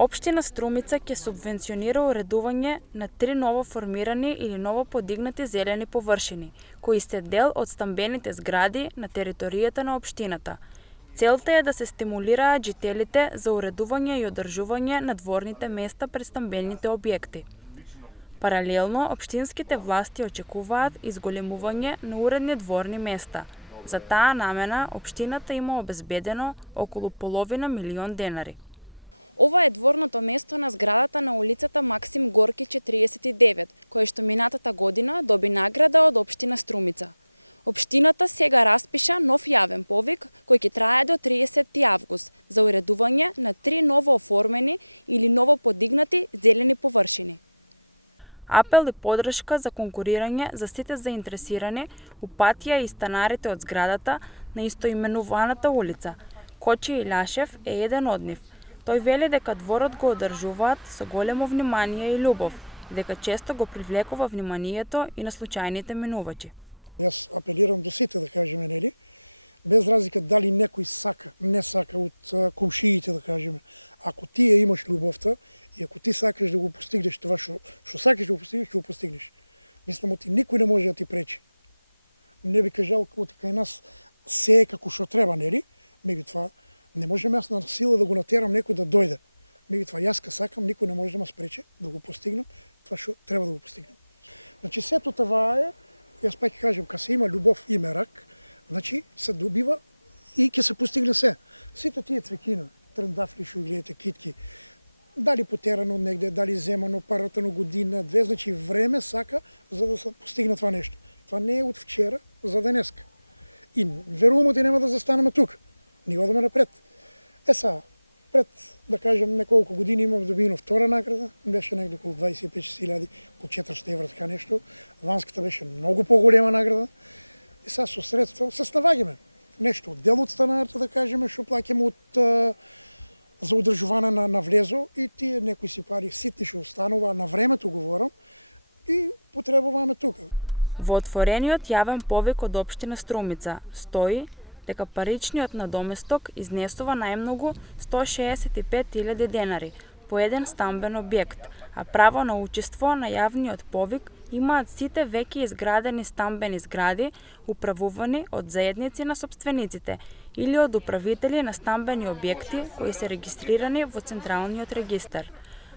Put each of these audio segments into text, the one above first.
Општина Струмица ќе субвенционира уредување на 3 ново формирани или ново подигнати зелени површини, кои се дел од стамбените згради на територијата на општината. Целта е да се стимулираат жителите за уредување и одржување на дворните места пред стамбените објекти. Паралелно, општинските власти очекуваат изголемување на уредни дворни места. За таа намена, општината има обезбедено околу половина милион денари. Ова е дворното место на зградата на улицата Максим Горки 49, кој што минатата година доби награда од општина Струмица. Општината сега распиша нов јавен повик кој ќе трае до 30 август за уредување на 3 ново оформени или ново подигнати зелени површини. Апел и подршка за конкурирање за сите заинтересирани упатија и станарите од зградата на истоименуваната улица. Кочи Илашев е еден од нив. Тој вели дека дворот го одржуваат со големо внимание и љубов и дека често го привлекува вниманието и на случајните минувачи. Јас апелирам до сите, да кажеме, нели, без разлика дали некој сака, не сака од комшиите, да кажеме. Ако ти ја имаш љубовта и ако ти сакаш да го постигнеш това што сакаш да го постигнеш, ќе го постигнеш. Мислам, ти никој не може да ти пречи. Не би кажал оти кај нас се е како што треба, нели? Меѓутоа не можем јас на сила да го натерам некој да дојде. Меѓутоа јас ка сакам, никој не може да ме спречи да го постигнам тоа што треба да го постигнам. Значи сето това е, јас пак ќе кажам, кога се има љубов и мерак, значи се добива и ќе се постигне се. Сите тие цвекина, трендафли што гледате, китки, дали потерано негде, дали земано парата на година, две, значи време сака за да се постигне това нешто. Това не е од вчера за денеска. И верувам ти нема да застанеме тука. Ни одаме напред. Сега, пред, да кажем, неколку години имам добиено втора награда, беше негде околу 25.000, околу 400 евра, така нешто. Ванската беше многу поголема награда. И сега со средства се снавагаме. Нешто од дел од станарите, да кажеме, што плаќаме за одржување на влезо и тие некои си пари ситни што останува, на времето говорам, и потребуваме тука. Во отворениот јавен повик од општина Струмица стои дека паричниот надоместок изнесува најмногу 165.000 денари по еден стамбен објект, а право на учество на јавниот повик имаат сите веќе изградени стамбени згради управувани од заедници на сопствениците или од управители на стамбени објекти кои се регистрирани во Централниот регистар.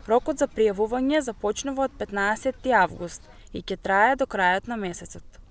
Рокот за пријавување започнува од 15 август и ќе трае до крајот на месецот.